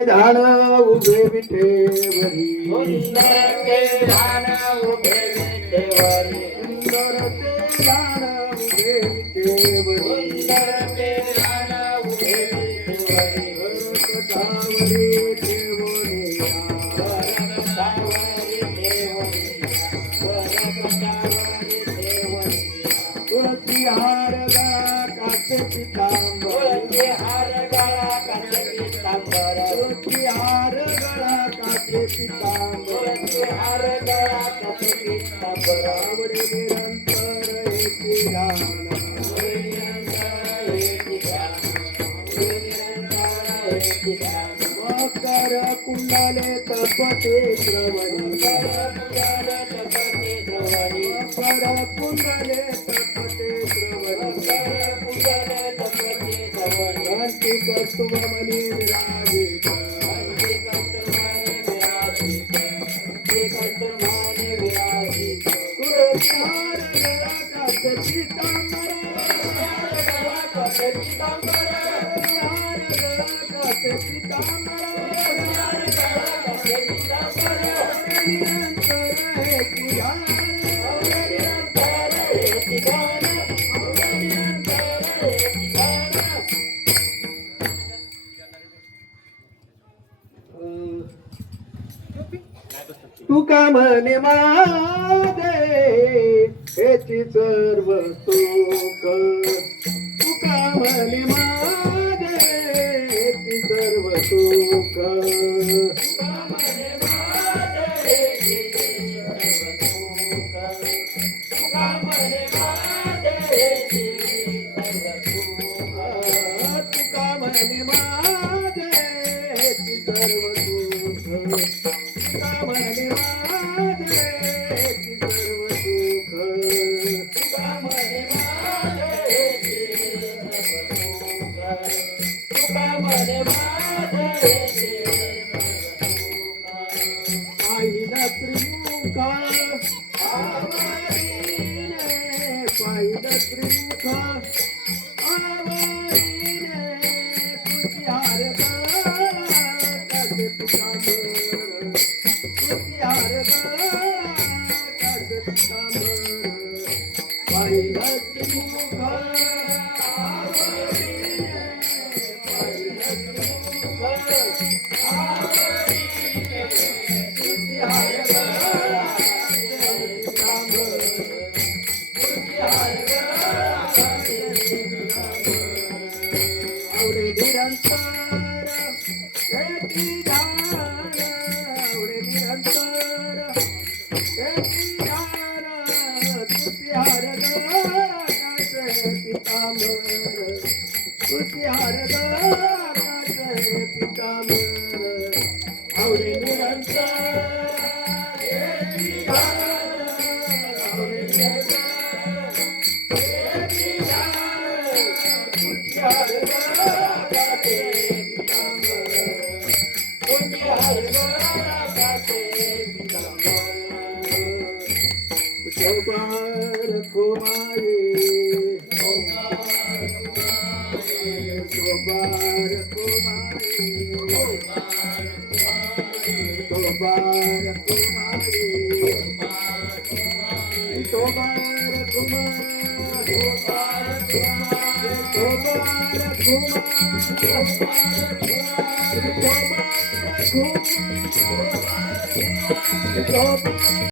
झाड उभे विठेवरी सुंदर ते झाड उभे विटेवरी सुंदर ते झाड उभे विठेवरी सुंदर ते झाड उभे विटेवरी कथावरी ठेवोनिया वरकथावरी ठेवनिया वरकथावरी ठेवनिया तुळसी हार गळा काटे पितांबर तुळशी हार गळा काटे पितांबर तुळसी हार गळा काटे पितांबर तुळशी हार गळा काटे पितांबर आवडे निरंतर एकी राहणा मकर कुंडले तपते श्रवणी मकर कुंडले तपते श्रवणी कांती कस्तुभमणि विराजित तुळसी हार गळा काटे पितांबर तुळसी हार गळा काटे पितांबर निरंतर एकी राहणा तुका म्हणे माझे हेची सर्व सुख तुका म्हणे माझे हेची सर्व सुख तुका म्हणे माझे हेची सर्व सुख तुका म्हणे माझे हेची सर्व सुख पाहिला त्रिमुख आवडीने पाहिला त्रिमुख आवडीने तुझी हार गळा काटे पितांबर तुझी हार गळा काटे पितांबर पाहिला त्रिमुख आवडीने पाहिला त्रिमुख आवडीने तुझी हार गळा काटे पितांबर तुझी हार गळा काटे पितांबर आवडे निरंतर एकी झाड आवडे निरंतर एकी झाड तुझी हार गळा काटे पितांबर तुझी हार गळा काटे पितांबर आवडे निरंतर एकी झाड आवडे निरंतर एकी झाड तुझी हार गळा काटे पितांबर तुझी हार गळा काटे पितांबर शोभार कुमारी शोभार कुमारी शोभार कुमारी शोभार कुमारी शोभार कुमार